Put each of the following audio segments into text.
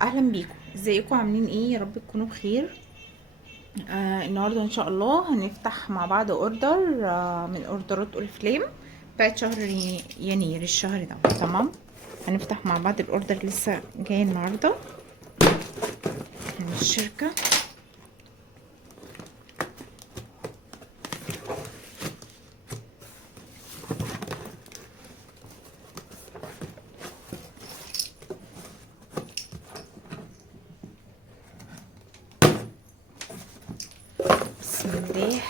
اهلا بيكم، ازيكم؟ عاملين ايه؟ يا رب تكونوا بخير. النهارده ان شاء الله هنفتح مع بعض اوردر من اوردرات اوريفليم بتاعت شهر يناير الشهر ده. تمام، هنفتح مع بعض الاوردر لسه جاي النهارده من الشركه. بسم الله.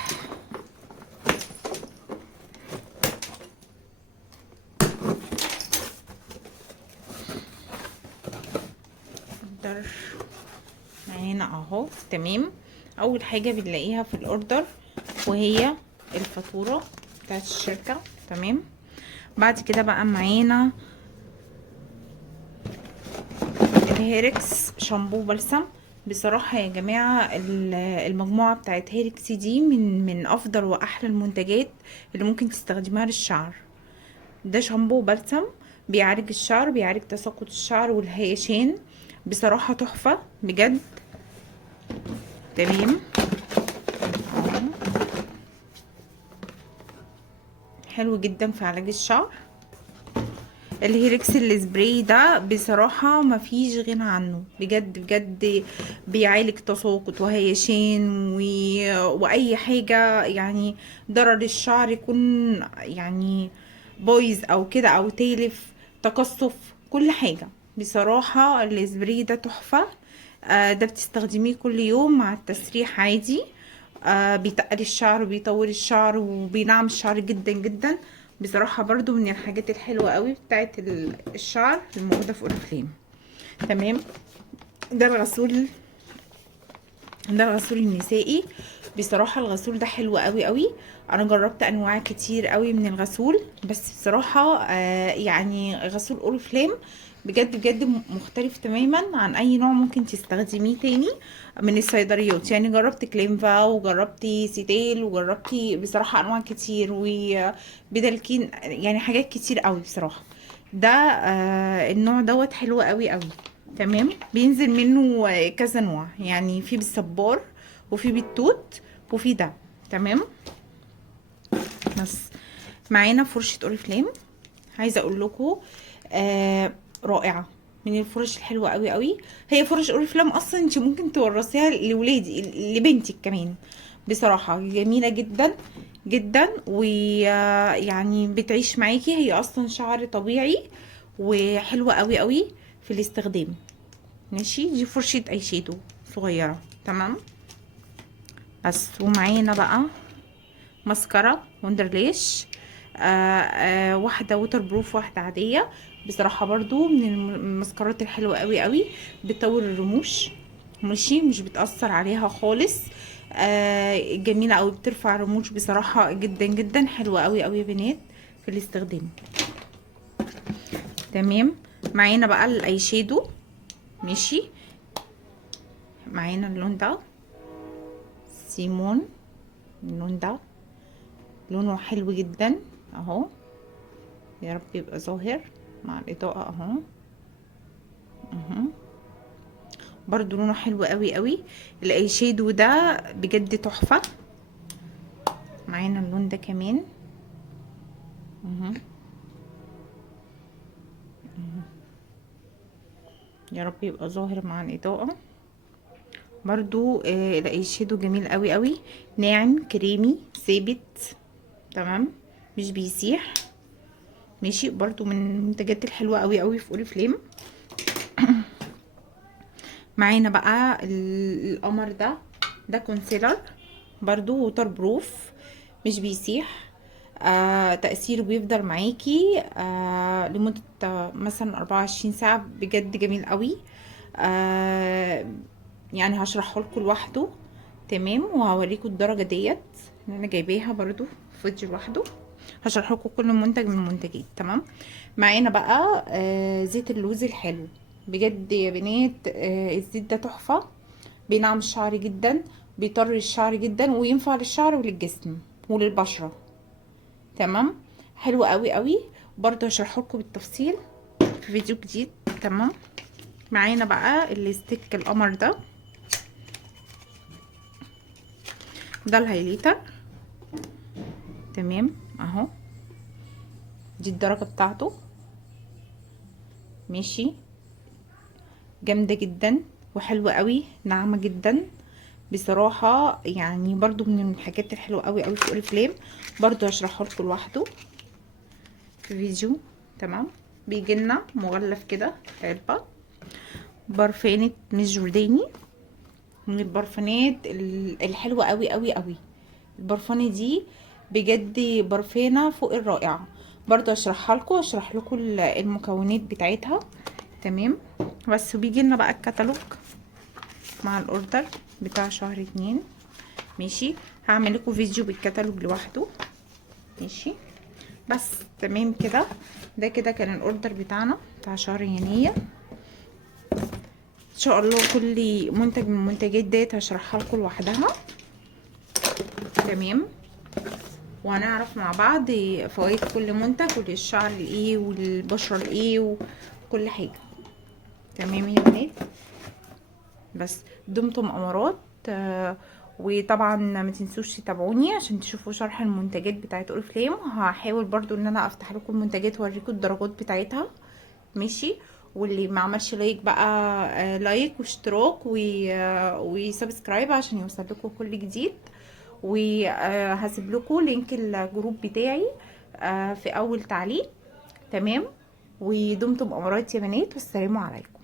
اوردر معانا اهو. تمام، اول حاجه بنلاقيها في الاوردر وهي الفاتوره بتاعت الشركه. تمام، بعد كده بقى معانا الهيركس شامبو بلسم. بصراحة يا جماعة المجموعة بتاعت هيركس دي من أفضل وأحلى المنتجات اللي ممكن تستخدمها للشعر. ده شامبو بلسم بيعالج الشعر، بيعالج تساقط الشعر والهيشان. بصراحة تحفة بجد. تمام، اهو حلو جدا في علاج الشعر. الهيركس السبراي ده بصراحة مفيش غنى عنه، بجد بجد. بيعالج تساقط وهيشان واي حاجة يعني ضرر الشعر يكون يعني بايظ او كده او تالف تقصف كل حاجة. بصراحة السبراي ده تحفة. ده بتستخدميه كل يوم مع التسريح عادي. بيتقل الشعر وبيطول الشعر وبينعم الشعر جدا جدا. بصراحة برضو من الحاجات الحلوة قوي بتاعت الشعر الموجودة في اوريفليم. تمام، ده الغسول، ده الغسول النسائي. بصراحة الغسول ده حلو قوي قوي. انا جربت انواع كتير قوي من الغسول، بس بصراحة يعني غسول اوريفليم بجد بجد مختلف تماما عن اي نوع ممكن تستخدميه تاني من الصيدليات. يعني جربت كليمفا وجربت سيتيل وجربت بصراحة انواع كتير وبدلكين، يعني حاجات كتير قوي بصراحة. ده النوع دوت حلو قوي قوي. تمام، بينزل منه كذا نوع، يعني في بالصبار وفي بالتوت وفي ده. تمام، بس معانا فرشة اوريفليم. عايزه اقول لكم رائعه، من الفرش الحلوه قوي قوي. هي فرش اوريفلام اصلا انت ممكن تورثيها لولادي لبنتك كمان. بصراحه جميله جدا جدا، ويعني بتعيش معاكي. هي اصلا شعر طبيعي وحلوه قوي قوي في الاستخدام. ماشي، دي فرشه اي شادو صغيره. تمام، بس ومعانا بقى ماسكارا وندرليش. واحده ووتر بروف، واحده عاديه. بصراحه برضو من الماسكارات الحلوه قوي قوي. بتطور الرموش، ماشي، مش بتاثر عليها خالص. جميله قوي، بترفع الرموش بصراحه جدا جدا. حلوه قوي قوي يا بنات في الاستخدام. تمام، معانا بقى الاي شادو. ماشي، معانا اللون ده سيمون. اللون ده لونه حلو جدا اهو. يا رب يبقى ظاهر مع الاضاءة اهو. اهو برضو لونه حلو قوي قوي. الاي شادو ده بجد تحفة. معانا اللون ده كمان اهو. يا رب يبقى ظاهر مع الاضاءة. برضو الاي شادو جميل قوي قوي، ناعم كريمي ثابت. تمام، مش بيسيح. ماشي، برضو من المنتجات الحلوة قوي قوي في اوريفليم. معانا بقى القمر ده. ده كونسيلر برضو ووتر بروف، مش بيسيح. تأثيره بيفضل معاكي لمدة مثلا 24 ساعة. بجد جميل قوي. آه يعني هشرحه لكم لوحده. تمام، وهوريكم الدرجة ديت اللي انا جايباها برضو في فيديو لوحده. هشرح لكم كل منتج من المنتجات. تمام، معانا بقى زيت اللوز الحلو. بجد يا بنات الزيت ده تحفة. بينعم الشعر جدا، بيطر الشعر جدا، وينفع للشعر وللجسم وللبشرة. تمام، حلو قوي قوي. برضه هشرحه لكم بالتفصيل في فيديو جديد. تمام، معانا بقى الستيك القمر ده الهايلايتر. تمام اهو، دي الدرجة بتاعته. ماشي، جامدة جدا وحلوة قوي، ناعمة جدا بصراحة. يعني برضو من الحاجات الحلوة قوي قوي في اوريفليم. برضو هشرحه لكم لوحده في فيديو. تمام، بيجي لنا مغلف كده علبة. برفانة مس جورداني، من البرفانات الحلوة قوي قوي قوي. البرفانة دي بجد برفانة فوق الرائعة. برضو اشرح لكم المكونات بتاعتها. تمام، بس بيجي لنا بقى الكتالوج مع الاوردر بتاع شهر 2. ماشي، هعمل لكم فيديو بالكتالوج لوحده. ماشي، بس تمام كده. ده كده كان الاوردر بتاعنا بتاع شهر يناير. ان شاء الله كل منتج من المنتجات ديت هشرحها لكم لوحدها. تمام، وهنعرف مع بعض فوائد كل منتج وللشعر الايه والبشره الايه وكل حاجه. تمام يا بنات، بس دمتم امارات. وطبعا ما تنسوش تتابعوني عشان تشوفوا شرح المنتجات بتاعت اوريفليم. هحاول برضو ان انا افتح لكم المنتجات واوريكم الدرجات بتاعتها. ماشي، واللي ما عملش لايك بقى لايك واشتراك وسبسكرايب عشان يوصل لكم كل جديد. وهسيب لكم لينك الجروب بتاعي في اول تعليق. تمام، ودمتم امارات يا بنات، والسلام عليكم.